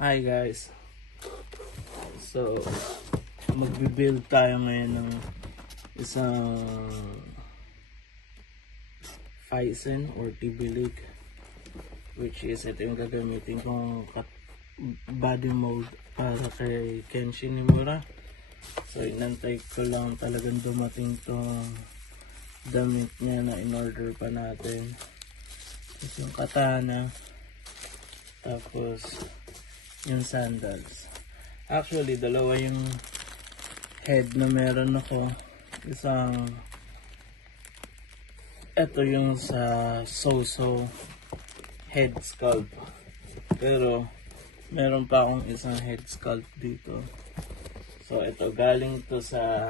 Hi guys. So, magbi-build tayo ngayon ng isang Phison or T-Bilig, which is ito yung gagamitin kong body mold para kay Kenshin Himura. So, inantay ko lang talagang dumating tong damit niya na in-order pa natin. Tapos yung katana, tapos yung sandals. Actually, dalawa yung head na meron ako. Isang ito yung sa So-So head sculpt. Pero meron pa akong isang head sculpt dito. So ito galing to sa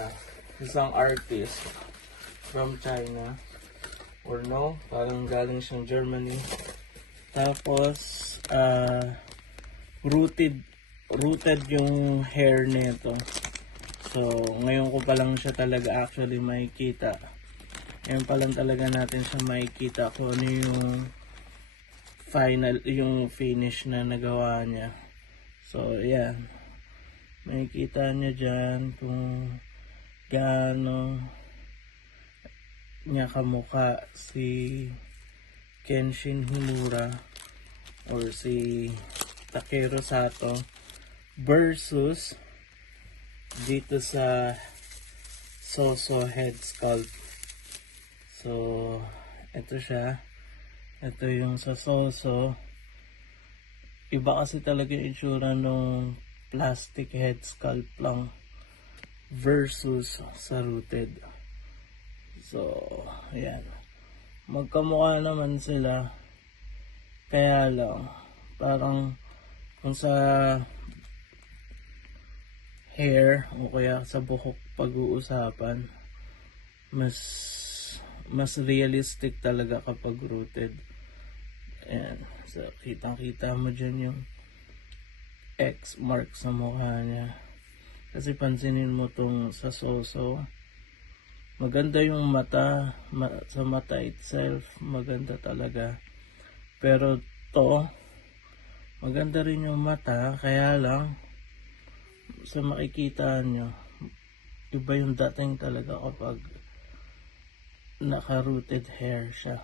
isang artist from China. Or no, parang galing siyang Germany. Tapos rooted yung hair nito. So ngayon ko pa lang siya talaga actually makikita. Ngayon pa lang talaga natin siya makikita kung ano yung final, yung finish na nagawa niya. So yan, makikita niya dyan kung gaano niya kamukha si Kenshin Himura or si Takeru Sato versus dito sa So-So head sculpt. So ito siya, ito yung sa So-So. Iba kasi talaga yung itsura ng plastic head sculpt lang versus sa rooted. So ayan, magkamukha naman sila, kaya lang parang kung sa hair o kaya sa buhok pag-uusapan, mas realistic talaga kapag rooted. Ayan, so kitang kita mo dyan yung X mark sa mukha niya. Kasi pansinin mo tong sa So-So, maganda yung mata, sa mata itself maganda talaga. Pero to, maganda rin yung mata, kaya lang sa makikita nyo, iba yung dating talaga kapag naka-rooted hair siya.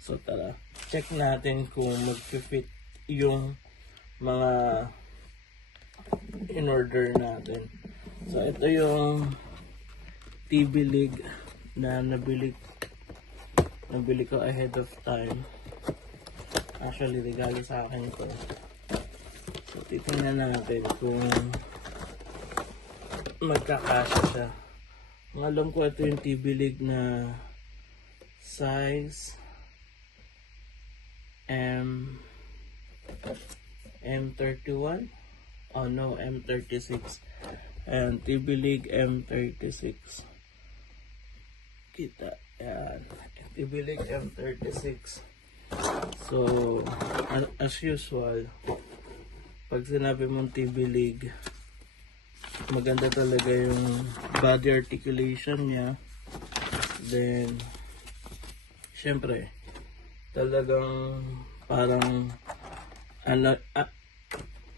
So tara, check natin kung mag-fit yung mga in-order natin. So ito yung T-Bilig na nabili ko ahead of time. Actually, regalo sa akin ito. So titingnan natin kung magkakasya siya. Ang alam ko, ito yung T-Bilig na size M31. Oh no, M36. And T-Bilig M36. Kita, yan. T-Bilig M36. So, as usual, pag sinabi mong T-Bilig, maganda talaga yung body articulation niya. Then syempre talagang parang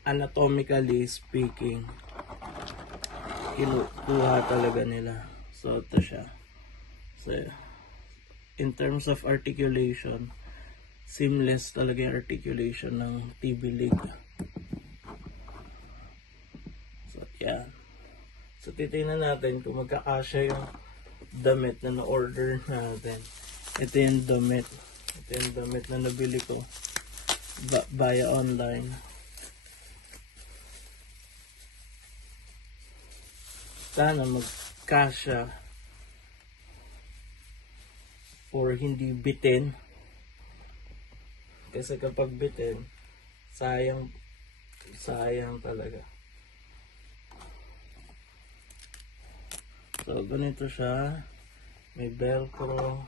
anatomically speaking, kinukuha talaga nila. So ito siya. So in terms of articulation, seamless talaga yung articulation ng T-Bilig. So yan. So titingnan natin kung magkakasya yung damit na na-order natin. Ito yung damit. Ito yung damit na nabili ko via online. Sana magkasya or hindi bitin. Kasi kapag bitin, sayang talaga. So ganito siya, may velcro.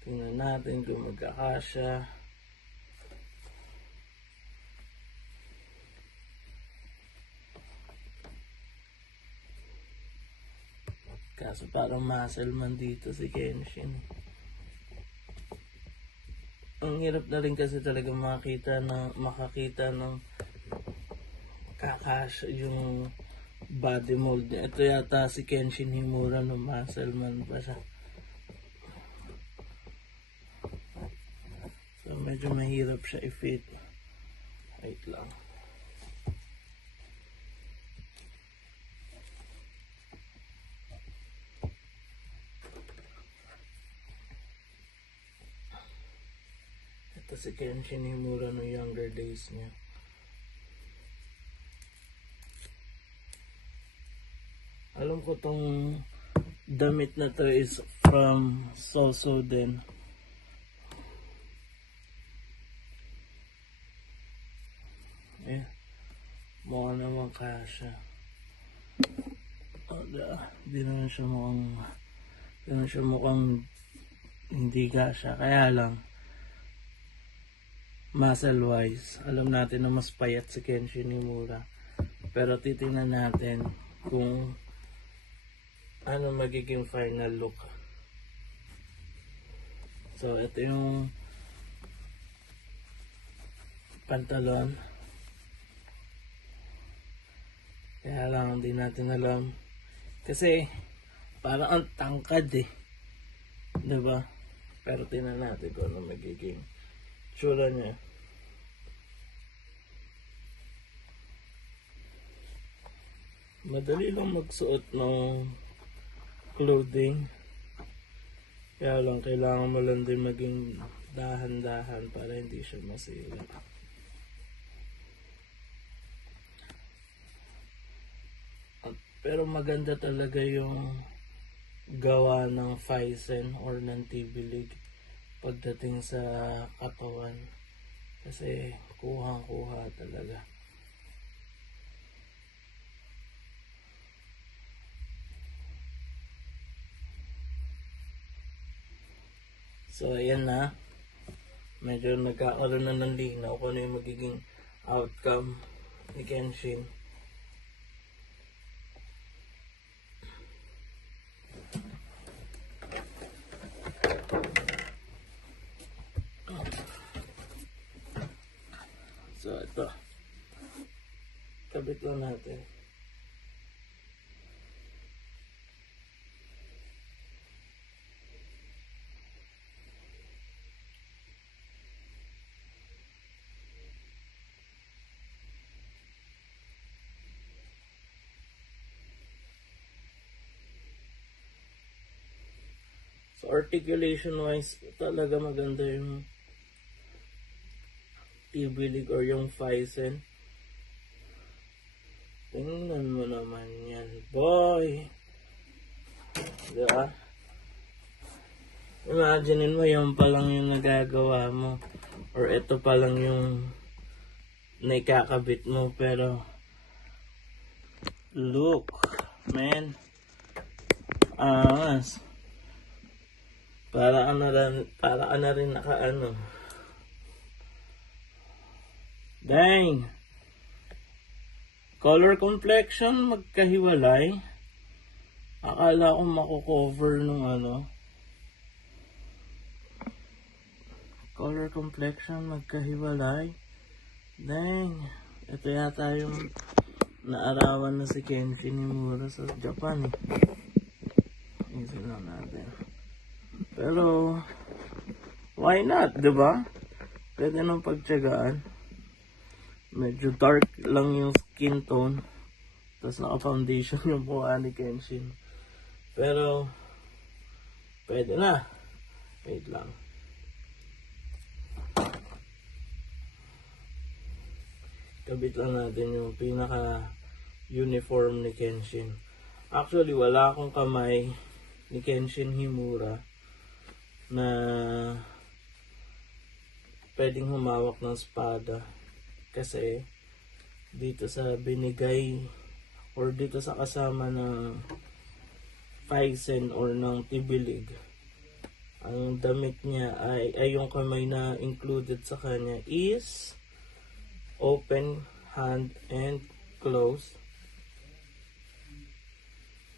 Tingnan natin kung magkakasya. Kaso parang muscle man dito si Kenshin. Ang hirap na rin kasi talaga makakita ng kakasya yung body mold niya. Ito yata si Kenshin Himura no, muscle man pa siya. So medyo mahirap siya i-fit. Wait lang. Ito si Kenshin Himura no younger days niya. Alam ko tong damit na to is from Soso din. Eh, mukha naman kasha. Di naman siya mukhang hindi kasha. Kaya lang, muscle wise, alam natin na mas payat si Kenshin Himura. Pero titingnan natin kung ano magiging final look. So ito yung pantalon. Kaya lang hindi natin alam kasi parang ang tangkad eh, diba? Pero tingnan natin kung ano magiging tsura niya. Madali lang magsuot ng clothing. Kaya lang kailangan mo lang din maging dahan-dahan para hindi siya masira. Pero maganda talaga yung gawa ng Faisen or ng Tibilig pagdating sa katawan. Kasi kuhang-kuha talaga. So ayan na, medyo nagkakaroon na ng linaw kung ano yung magiging outcome ni Kenshin. So ito, kabit lang natin. So articulation wise, talaga maganda yung Tibilig or yung Faisen. Tingnan mo naman yan, boy. Diba? Imaginein mo yung palang yung nagagawa mo. Or ito palang yung naikakabit mo. Pero look, man. Para ka na rin nakaano. Dang. Color complexion magkahiwalay. Akala ko mako-cover nung ano. Color complexion magkahiwalay. Dang. Ito yata yung naarawan na si Kenshin Himura sa Japan eh. Easy lang natin. Pero why not, diba? Pwede nang pagtiyagaan. Medyo dark lang yung skin tone. Tapos naka-foundation yung mukha ni Kenshin. Pero pwede na. Wait lang. Kabit lang natin yung pinaka-uniform ni Kenshin. Actually, wala akong kamay ni Kenshin Himura na pwedeng humawak ng espada. Kasi dito sa binigay or dito sa kasama ng Faisen or ng Tibilig, ang damit niya ay yung kamay na included sa kanya is open hand and close.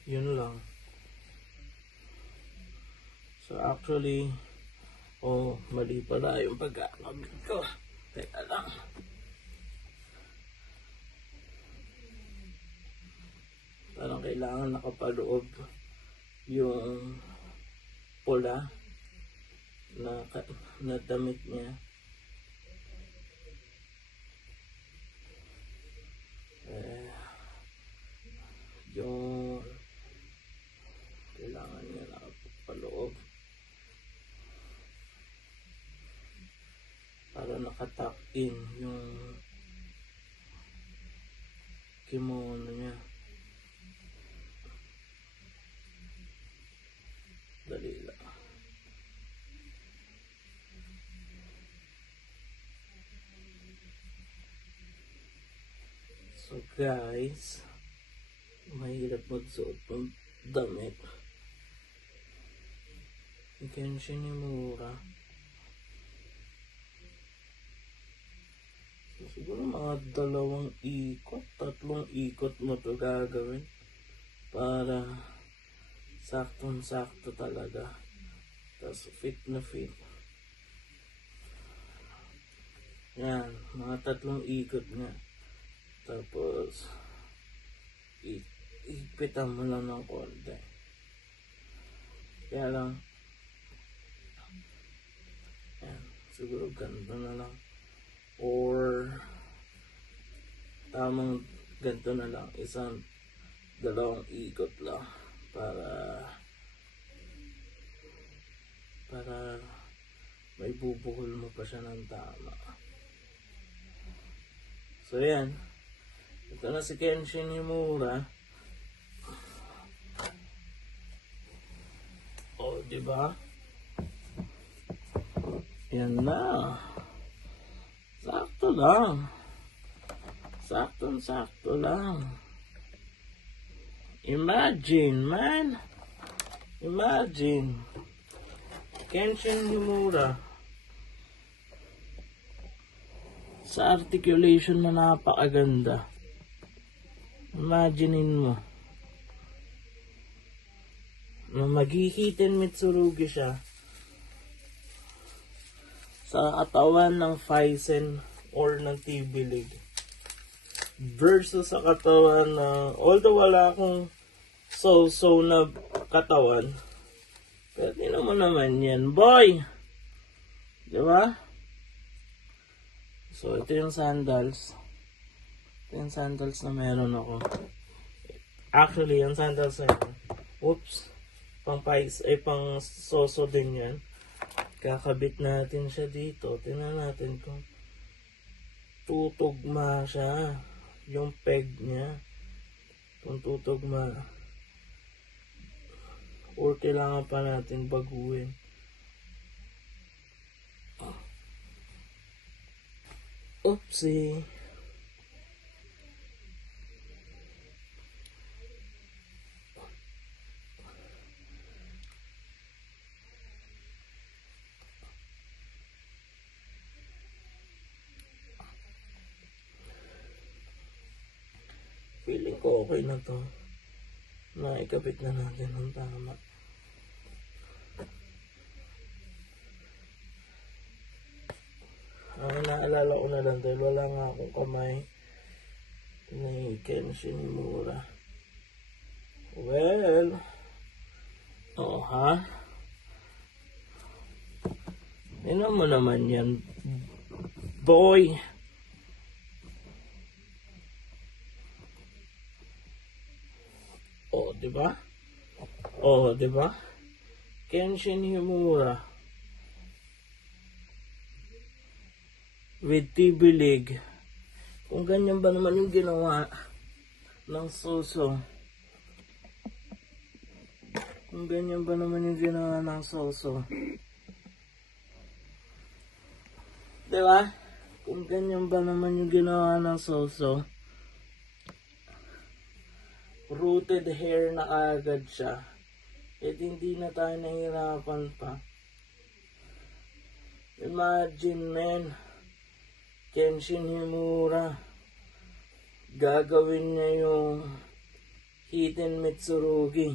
Yun lang. So actually, mali pala yung pagkakabit ko. Teka lang. parang kailangan nakapaloob yung pula na damit niya. Yung kailangan niya nakapaloob para nakatuck in yung kimono niya. Dali lang. So guys, mahirap magsuot ng damit. Ni Kenshin Himura. So siguro mga 2 ikot, 3 ikot mo to gagawin para saktong-sakto talaga. Tapos fit na fit. Yan, mga 3 ikot nga. Tapos ipitan mo lang ng konti. Kaya lang, yan, siguro ganito na lang. Or tamang ganito na lang, 1-2 ikot lang para may bubuhol mo pa siya ng tama. So yan, ito na si Kenshin Himura. Oh, diba? Yan na. Sakto lang. Saktong-sakto lang. Imagine, man. Imagine. Kenshin Himura. Sa articulation na napakaganda. Imaginein mo. Na maghihitin Mitsurugi siya sa katawan ng Phisen or ng T-Bilig versus sa katawan na although wala akong so na katawan, pero naman naman yan, boy, diba? So ito yung sandals. Ito yung sandals na meron ako. Actually yung sandals na yun, oops, pang soso din yan. Kakabit natin siya dito. Tingnan natin kung tutugma siya. Yung peg niya. Kung tutugma. Or kailangan pa natin baguhin. Oopsie. Feeling ko okay na to. Naikabit na natin ng tama. Naalala ko na lang dahil wala nga akong kamay ni Kenshin Himura. Well, oh ha? Tingnan mo naman yan, boy. Oh, diba? Oh, diba? Kenshin Himura with T-Bilig. Kung ganyan ba naman yung ginawa ng Soso? Kung ganyan ba naman yung ginawa ng Soso? Diba? Kung ganyan ba naman yung ginawa ng Soso? Rooted hair na agad siya. Eh hindi na tayo nahirapan pa. Imagine, man. Kenshin Himura. Gagawin niya yung Hiten Mitsurugi.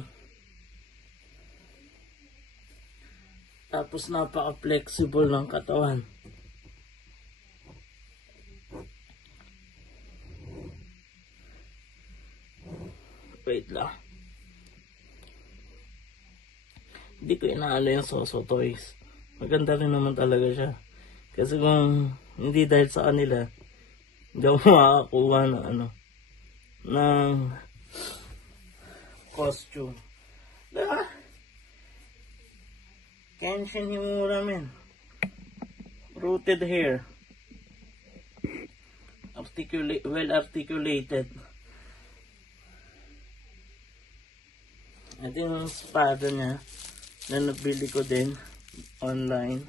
Tapos napaka-flexible ng katawan. Wait lang. Hindi ko inaano yung Soso Toys. Maganda rin naman talaga siya. Kasi kung hindi dahil sa kanila, hindi ako makakakuha ng ng costume. Diba? Kenshin Himura, men. Rooted hair. Well articulated. Ito yung espada niya na nabili ko din online.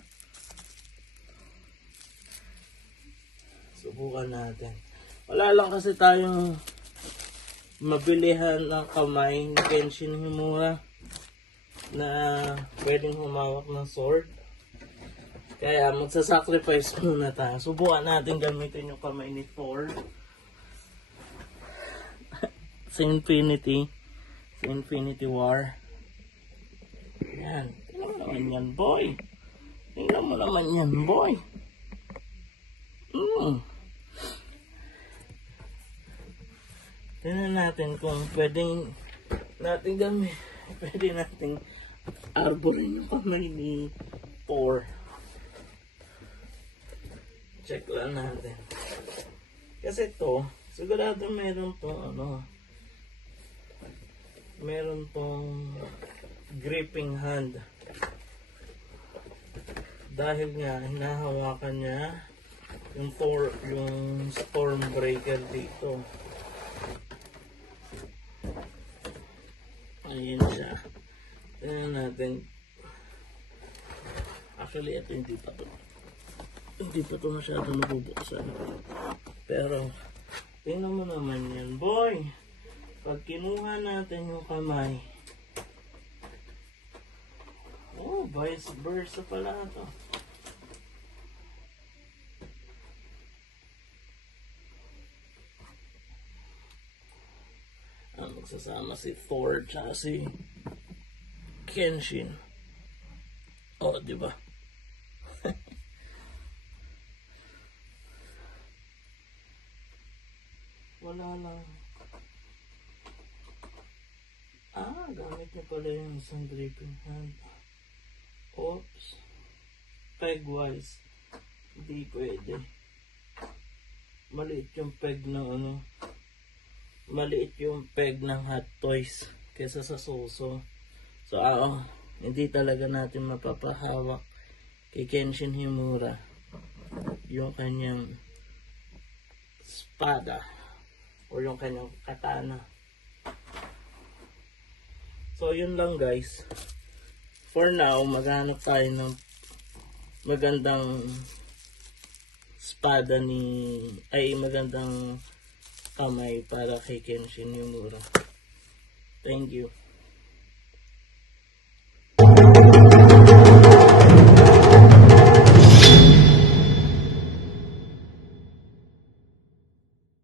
Subukan natin. Wala lang kasi tayong mabilihan ng kamay ni Kenshin Himura na pwedeng humawak ng sword. Kaya magsasacrifice muna tayo. Subukan natin gamitin yung kamay ni Thor sa Infinity War. Yan. Tingnan mo naman yan, boy. Tingnan mo naman yan, boy. Tingnan natin kung pwedeng natin pwede natin arborin yung kamay ni Thor. Check lang natin. Kasi to, sigurado meron tong gripping hand. Dahil nga, hinahawakan niya yung Stormbreaker dito. Ayan siya. Tingnan natin. Actually, ito hindi pa to masyado nabubuksan. Pero, tingnan mo naman yan, boy. Pag kinuha natin yung kamay, vice versa pala ito. Magsasama si Thor tsaka si Kenshin. Diba? Wala lang. Gamit niya pala yung isang gripping hand. Oops. Peg-wise. Hindi pwede. Maliit yung peg ng maliit yung peg ng Hot Toys kesa sa Soso. So, hindi talaga natin mapapahawak kay Kenshin Himura yung kanyang espada o yung kanyang katana. So, yun lang guys. For now, maghanap tayo ng magandang espada magandang kamay para kay Kenshin Himura. Thank you.